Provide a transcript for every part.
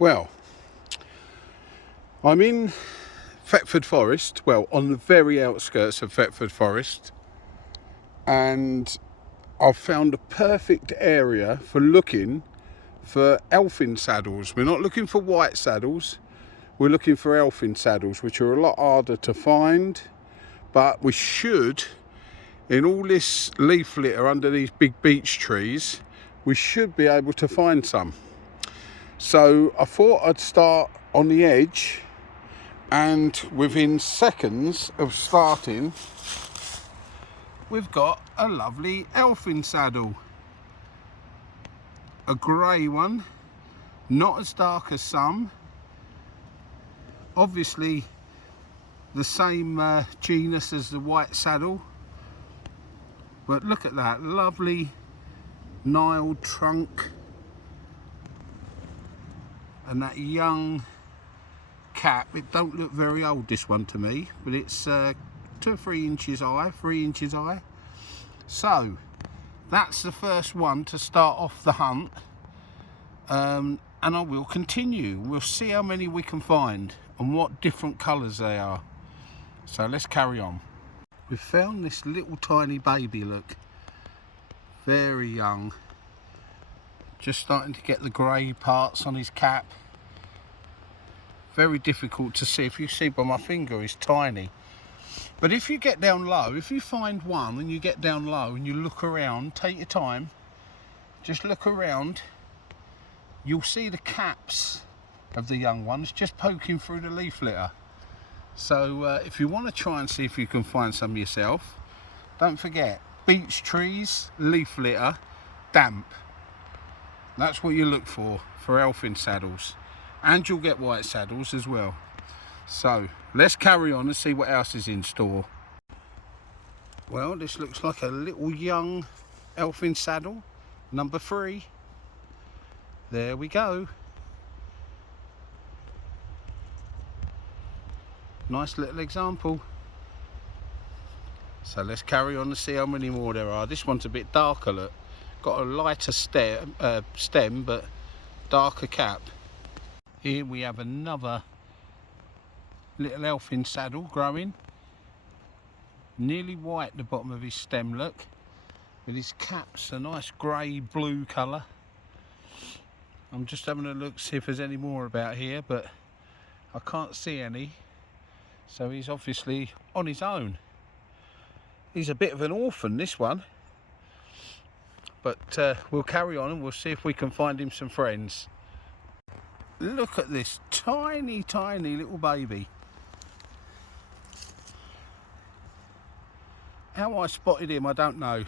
Well, I'm in Thetford Forest, well, on the very outskirts of Thetford Forest, and I've found a perfect area for looking for Elfin saddles. We're not looking for white saddles, we're looking for Elfin saddles, which are a lot harder to find, but we should, in all this leaf litter under these big beech trees, we should be able to find some. So I thought I'd start on the edge, and within seconds of starting, we've got a lovely Elfin saddle. A grey one, not as dark as some. Obviously the same genus as the white saddle. But look at that, lovely gnarled trunk. And that young cap. It don't look very old, this one, to me, but it's 2 or 3 inches high, 3 inches high. So that's the first one to start off the hunt, and I will continue. We'll see how many we can find and what different colours they are. So let's carry on. We've found this little tiny baby, look, very young, just starting to get the grey parts on his cap. Very difficult to see. If you see by my finger, he's tiny. But if you get down low, if you find one and you get down low and you look around, take your time, just look around, you'll see the caps of the young ones just poking through the leaf litter. So if you want to try and see if you can find some yourself, don't forget, beech trees, leaf litter, damp. That's what you look for Elfin saddles. And you'll get white saddles as well. So let's carry on and see what else is in store. Well, this looks like a little young Elfin saddle, number 3. There we go. Nice little example. So let's carry on and see how many more there are. This one's a bit darker, look. Got a lighter stem, but darker cap. Here we have another little Elfin saddle growing. Nearly white the bottom of his stem, look. With his cap's a nice grey blue colour. I'm just having a look, see if there's any more about here, but I can't see any. So he's obviously on his own. He's a bit of an orphan, this one. But we'll carry on and we'll see if we can find him some friends. Look at this tiny, tiny little baby. How I spotted him, I don't know.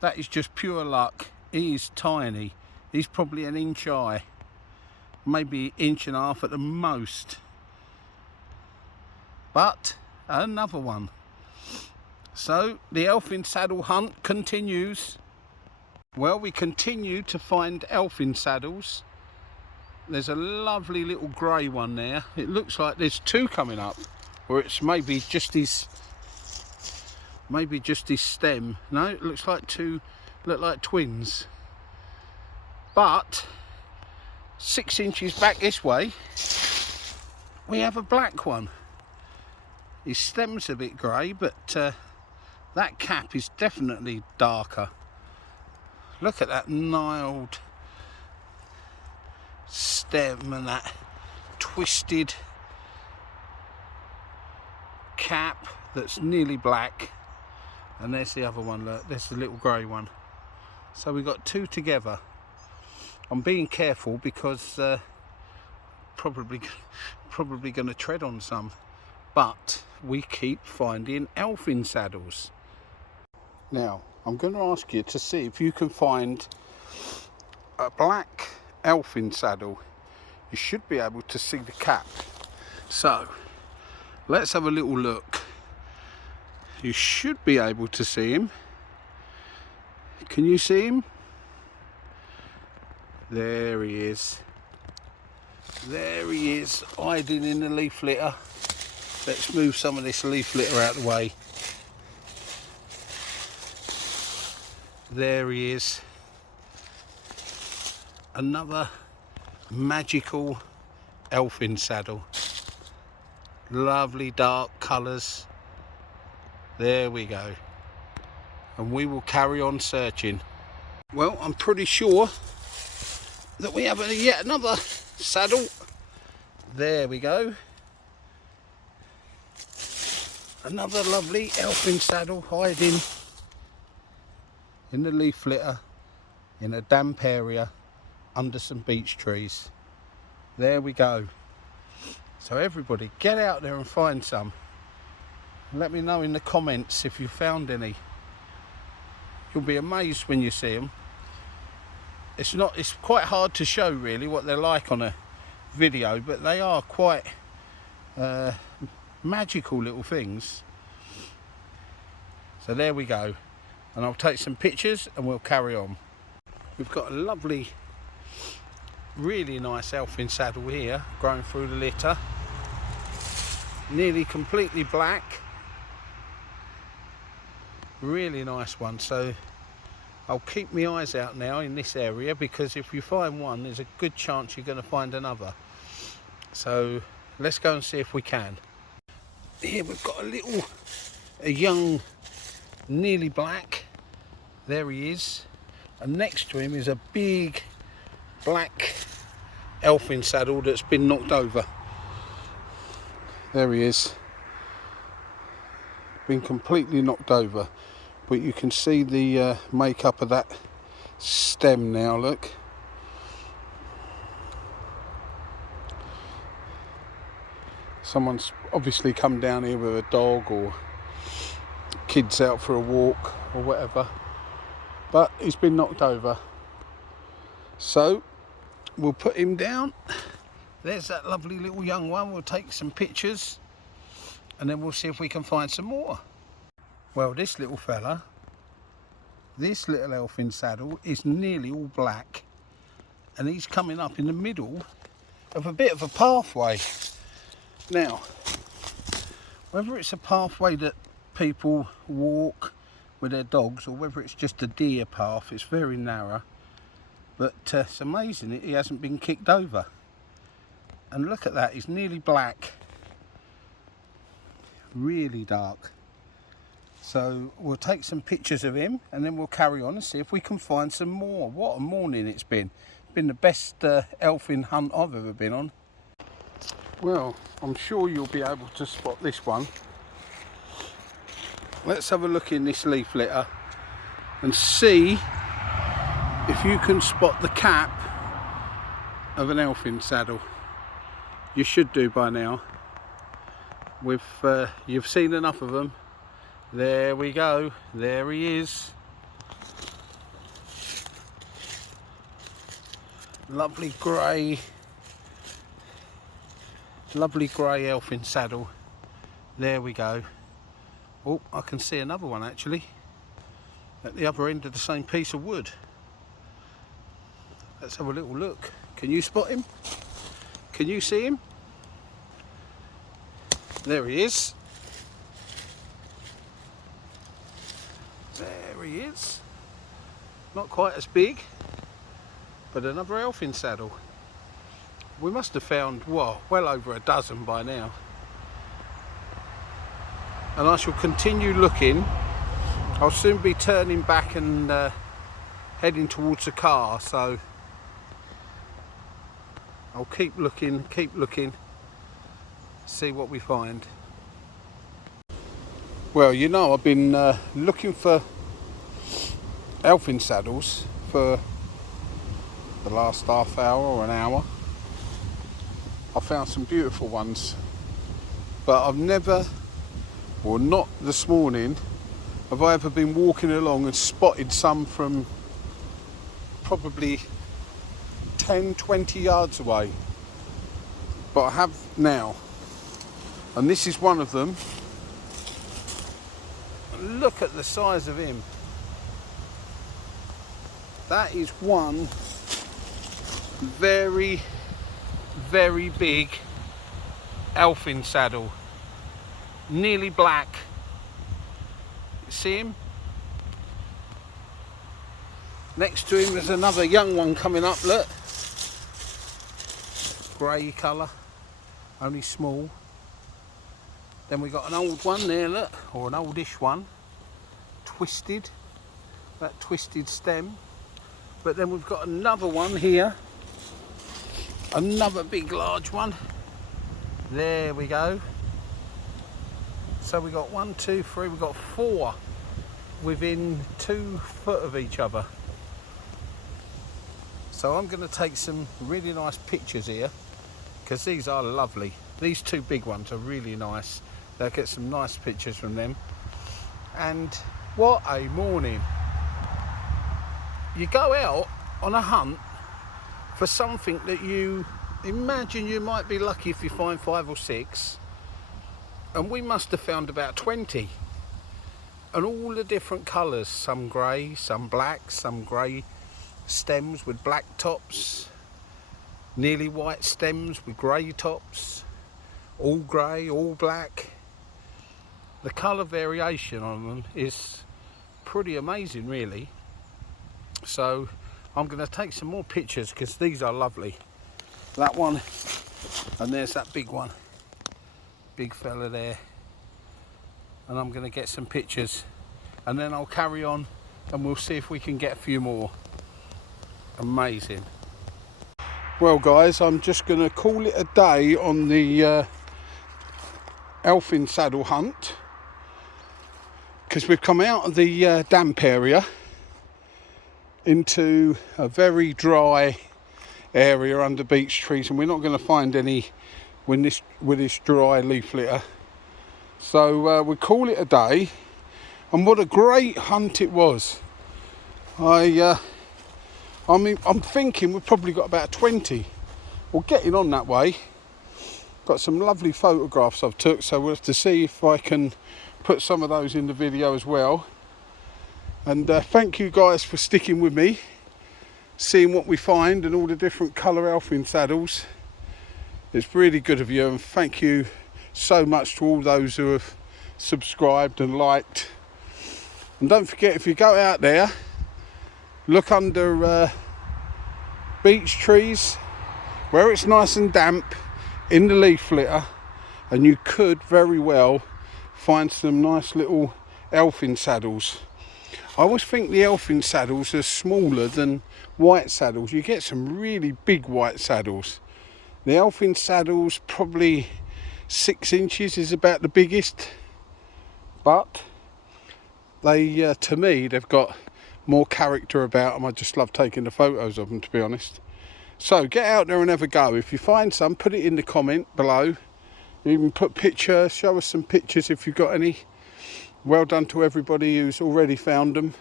That is just pure luck. He is tiny. He's probably 1 inch high. Maybe 1.5 inches at the most. But another one. So the Elfin saddle hunt continues. Well, we continue to find Elfin saddles. There's a lovely little grey one there. It looks like there's 2 coming up, or it's maybe just his stem. No, it looks like 2, look like twins. But 6 inches back this way, we have a black one. His stem's a bit grey, but that cap is definitely darker. Look at that gnarled stem and that twisted cap that's nearly black. And there's the other one, look, there's the little grey one. So we've got 2 together. I'm being careful because probably going to tread on some, but we keep finding Elfin saddles. Now I'm going to ask you to see if you can find a black Elfin saddle. You should be able to see the cap. So let's have a little look. You should be able to see him. Can you see him? There he is. There he is, hiding in the leaf litter. Let's move some of this leaf litter out of the way. There he is. Another magical Elfin saddle. Lovely dark colours. There we go. And we will carry on searching. Well, I'm pretty sure that we have yet another saddle. There we go. Another lovely Elfin saddle hiding in the leaf litter in a damp area under some beech trees. There we go. So everybody get out there and find some. Let me know in the comments if you found any. You'll be amazed when you see them. It's quite hard to show really what they're like on a video, but they are quite magical little things. So there we go, and I'll take some pictures and we'll carry on. We've got a lovely, really nice Elfin saddle here growing through the litter, nearly completely black, really nice one. So I'll keep my eyes out now in this area, because if you find one, there's a good chance you're going to find another. So let's go and see if we can. Here we've got a young, nearly black. There he is. And next to him is a big black Elfin saddle that's been knocked over. There he is. Been completely knocked over. But you can see the makeup of that stem now, look. Someone's obviously come down here with a dog or kids out for a walk or whatever. But he's been knocked over. So we'll put him down. There's that lovely little young one. We'll take some pictures and then we'll see if we can find some more. Well, this little fella, this little Elfin saddle is nearly all black, and he's coming up in the middle of a bit of a pathway. Now, whether it's a pathway that people walk with their dogs or whether it's just a deer path, it's very narrow, but it's amazing that he hasn't been kicked over. And look at that, he's nearly black, really dark. So we'll take some pictures of him and then we'll carry on and see if we can find some more. What a morning it's been. It's been the best Elfin hunt I've ever been on. Well, I'm sure you'll be able to spot this one. Let's have a look in this leaf litter and see if you can spot the cap of an Elfin saddle. You should do by now. You've seen enough of them. There we go, there he is. Lovely grey Elfin saddle. There we go. Oh, I can see another one actually at the other end of the same piece of wood. Let's have a little look. Can you spot him? Can you see him? There he is. There he is. Not quite as big, but another Elfin saddle. We must have found, well over a dozen by now. And I shall continue looking. I'll soon be turning back and heading towards the car, so I'll keep looking, see what we find. Well, you know, I've been looking for Elfin saddles for the last half hour or an hour. I found some beautiful ones, but I've never, or not this morning, have I ever been walking along and spotted some from probably 10-20 yards away. But I have now, and this is one of them. Look at the size of him. That is one very, very big Elfin saddle. Nearly black. See him? Next to him there's another young one coming up, look. grey colour, only small. Then we got an old one there, look, or an oldish one, twisted, that twisted stem. But then we've got another one here, another big large one. There we go. So we got 1, 2, 3, we've got 4 within 2 foot of each other. So I'm going to take some really nice pictures here, because these are lovely. These 2 big ones are really nice. They'll get some nice pictures from them. And what a morning. You go out on a hunt for something that you imagine you might be lucky if you find 5 or 6. And we must have found about 20. And all the different colours, some grey, some black, some grey stems with black tops, nearly white stems with grey tops, all grey, all black. The colour variation on them is pretty amazing, really. So I'm going to take some more pictures because these are lovely. That one, and there's that big one, big fella there. And I'm going to get some pictures, and then I'll carry on and we'll see if we can get a few more. Amazing. Well guys, I'm just going to call it a day on the Elfin saddle hunt, because we've come out of the damp area into a very dry area under beech trees, and we're not going to find any with this dry leaf litter. So we call it a day, and what a great hunt it was. I mean, I'm thinking we've probably got about 20, or getting on that way. Got some lovely photographs I've took, so we'll have to see if I can put some of those in the video as well. And thank you guys for sticking with me, seeing what we find and all the different colour Elfin saddles. It's really good of you, and thank you so much to all those who have subscribed and liked. And don't forget, if you go out there, look under beech trees where it's nice and damp in the leaf litter, and you could very well find some nice little Elfin saddles. I always think the Elfin saddles are smaller than white saddles. You get some really big white saddles. The Elfin saddles, probably 6 inches is about the biggest, but they, to me, they've got more character about them. I just love taking the photos of them, to be honest. So get out there and have a go. If you find some, put it in the comment below. You can put pictures, show us some pictures if you've got any. Well done to everybody who's already found them,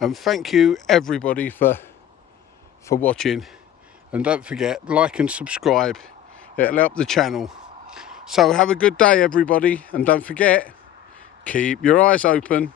and thank you everybody for watching. And don't forget, like and subscribe, it'll help the channel. So have a good day everybody, and don't forget, keep your eyes open.